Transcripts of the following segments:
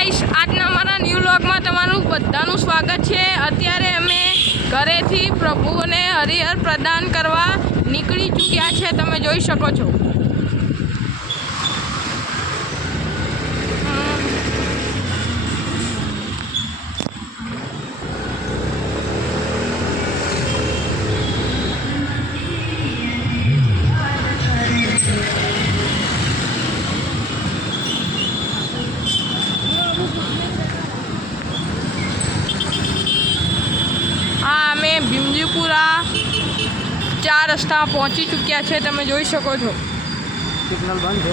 Guys, આજના અમારા new વ્લોગમાં તમારું બધાનું સ્વાગત છે। અત્યારે અમે ઘરેથી પ્રભુને હરિહર પ્રદાન કરવા નીકળી ચૂક્યા છે, તમે જોઈ શકો છો। અમે ભીમજીપુરા 4 રસ્તા પહોંચી ચૂક્યા છે, તમે જોઈ શકો છો। સિગ્નલ બંધ છે।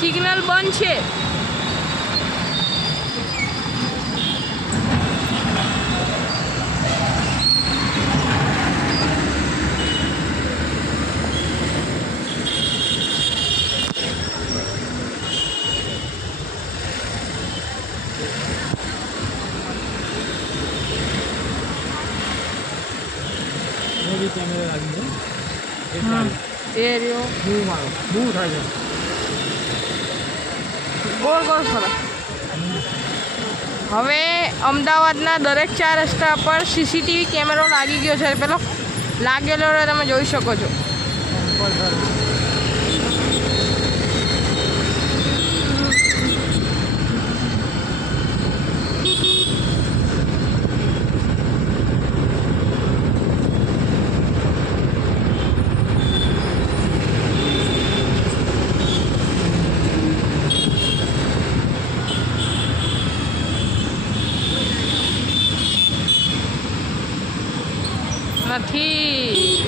સિગ્નલ બંધ છે। કેમેરા લાગી એ રહ્યો બહુ મારો બહુ થાય છે। ગોળ ગોળ ફરે। હવે અમદાવાદના દરેક 4 રસ્તા પર સીસીટીવી કેમેરો લાગી ગયો છે, પેલો લાગેલો તમે જોઈ શકો છો। નથી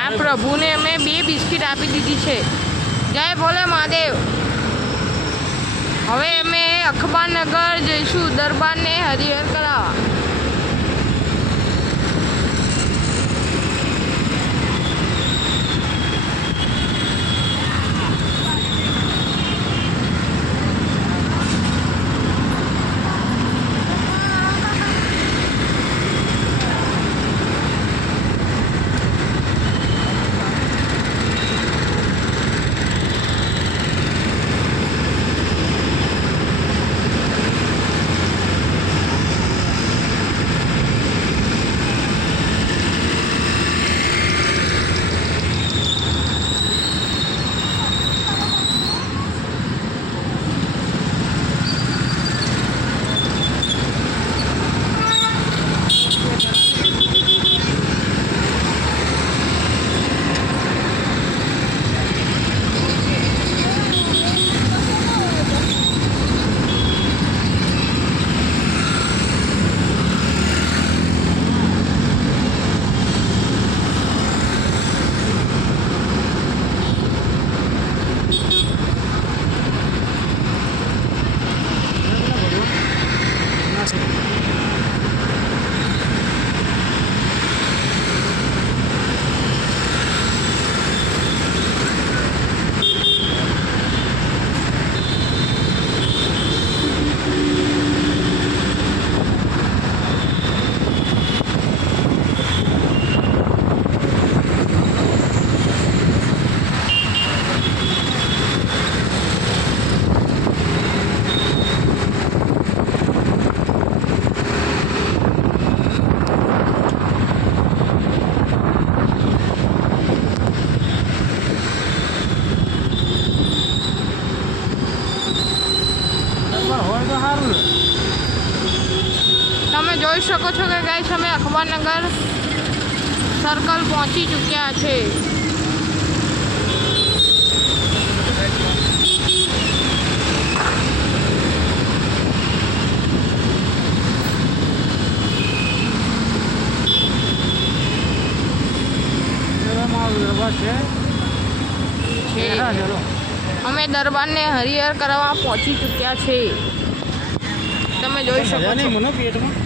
આ પ્રભુને અમે 2 બિસ્કિટ આપી દીધી છે। જય ભોલે મહાદેવ। હવે અમે અખબારનગર જઈશું દરબારને હરિહર કરાવવા। તમે જોઈ શકો છો કે ગાઈસ, અમે અખબારનગર સર્કલ પહોંચી ચૂક્યા છે। અમે દરબારને હરિહર કરવા પહોંચી ચૂક્યા છે, તમે જોઈ શકો છો। મને પેટમાં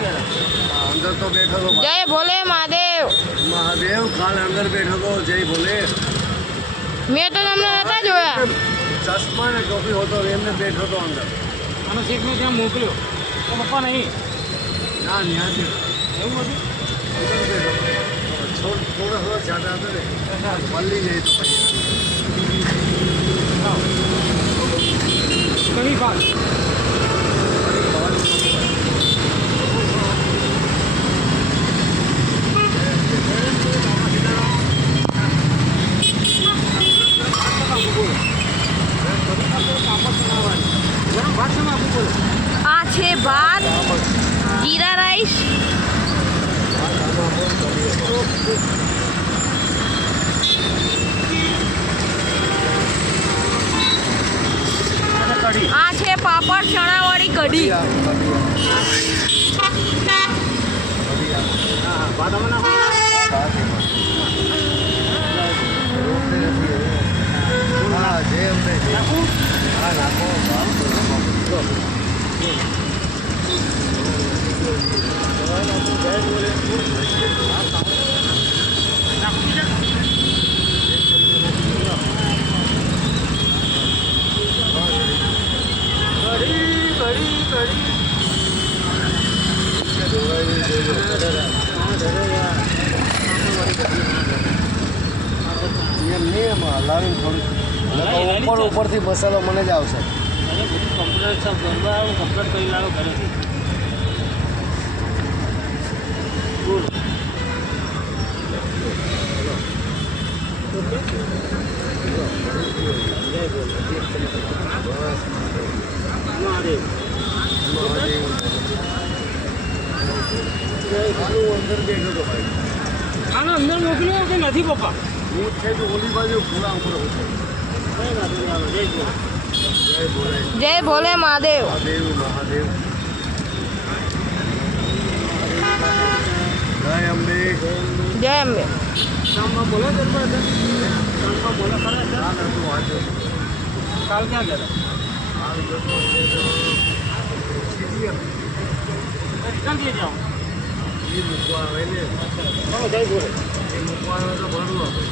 ક્યાં ગયા અંદર તો બેઠો હતો જય ભોલે મહાદેવ. મહાદેવ કાલ અંદર બેઠો હતો જય ભોલે મેં તો તમને નતા જોયા. ચશ્મા ને ટોપી હતો એમને બેઠો હતો અંદર અને શેખને ત્યાં મોકલ્યો તો પપ્પા નહીં ના ન્યા છે એવું હતું અંદર બેઠો થોડા જાડા હતા ને મળી જાય તો પછી કઈ વાત આ છે ભાત, જીરા રાઈસ, આ છે પાપડ ચણાવાળી કઢી. હા જે અમને હા નાખો હલાવીને થોડું ઉપર ઉપરથી મસાલો મને જ આવશે કમ્પ્લેટ સબ ગરબા કમ્પ્લેટ કરી લાવો ઘરેથી બોલ મહાદેવ અંદર બેઠો હતો ભાઈ આનો અંદર મોકલ્યો કે નથી પપ્પા હું છે તો ઓલી બાજુ પૂરા ઉપર હતો જય ભોલે જય ભોલે મહાદેવ. મહાદેવ મહાદેવ જય અંબે જય અંબે. શામમાં બોલો દરબાર શામમાં બોલો ખરા છે કાલ હતું વાંચો કાલ ક્યાં ગયા કાલ જતો સીધી ક્યાંથી જાઓ એ મૂકવા આવે ને જય બોલે એ મૂકવાનો તો ભરવું આપણે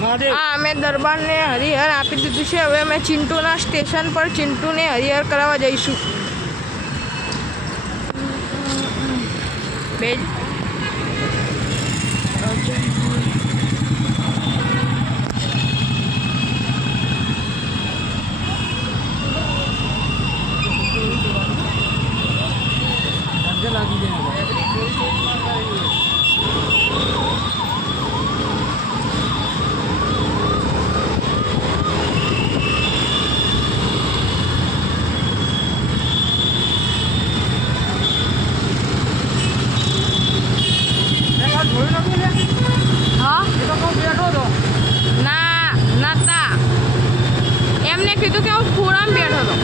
મહાદેવ આ અમે દરબારને હરિહર આપી દીધું છે. હવે અમે ચિંટુના સ્ટેશન પર ચિંટુને હરિહર કરાવવા જઈશું. બે ધંધે લાગી જાય હા એ તો બહુ બેઠો હતો ના નતા. એમને કીધું કે હું ખૂણામાં બેઠો હતો.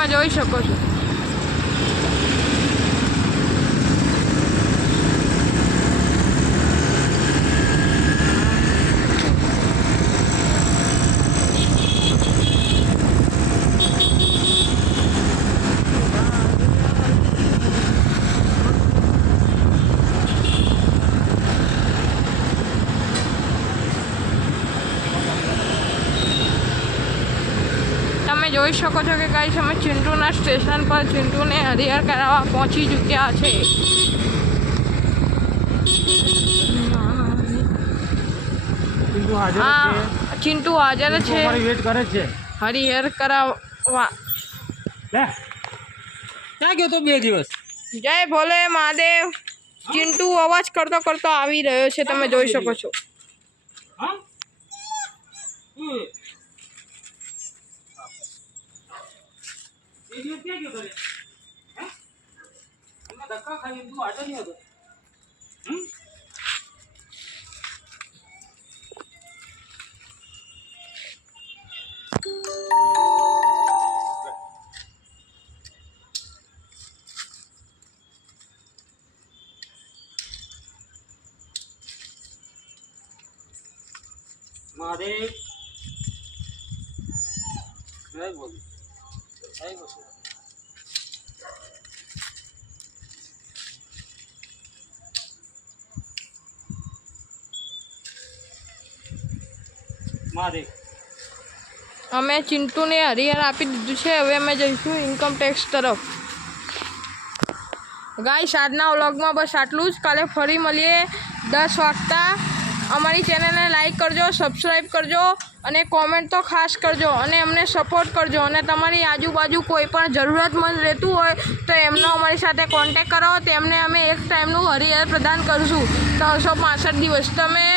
તમે જોઈ શકો છો. તમે જોઈ શકો છો કે ગાઈસ અમે ચિંટુના સ્ટેશન પર ચિંટુને હરિહર કરાવવા પહોંચી ચૂક્યા છે. ચિંટુ હાજર હા, છે. ચિંટુ હાજર ચિંટુ છે અમારી વેટ કરે છે. હરિહર કરાવવા. લે ક્યાં ગયો તો 2 દિવસ? જય ભોલે મહાદેવ. ચિંટુ અવાજ કરતો કરતો આવી રહ્યો છે, તમે જોઈ શકો છો. હા એ દિવસ ક્યાં ગયો તો રે? હે અમે ધક્કા ખાઈ તું હાજર નહીં હતો. મહાદેવ જય બોલ જય બોલ. મહાદેવ અમે ચિંટુને હરિહર આપી દીધું છે. હવે અમે જઈશું ઇન્કમ ટેક્સ તરફ. ગાઈસ આજના વ્લોગમાં બસ આટલું જ. કાલે ફરી મળીએ 10 વાગતા. અમારી ચેનલને લાઈક કરજો, સબસ્ક્રાઈબ કરજો અને કોમેન્ટ તો ખાસ કરજો અને અમને સપોર્ટ કરજો. અને તમારી આજુબાજુ કોઈ પણ જરૂરતમંદ રહેતું હોય તો એમનો અમારી સાથે કોન્ટેક કરો. તેમને અમે એક ટાઈમનું હરિહર પ્રદાન કરીશું 365 દિવસ. તમે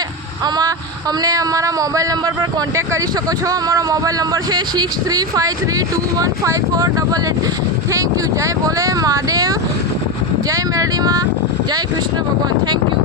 અમને અમારા મોબાઈલ નંબર પર કોન્ટેક કરી શકો છો. અમારો મોબાઈલ નંબર છે 6353215488. Thank you. જય ભોલે મહાદેવ, જય મેરડીમાં, જય કૃષ્ણ ભગવાન. Thank you.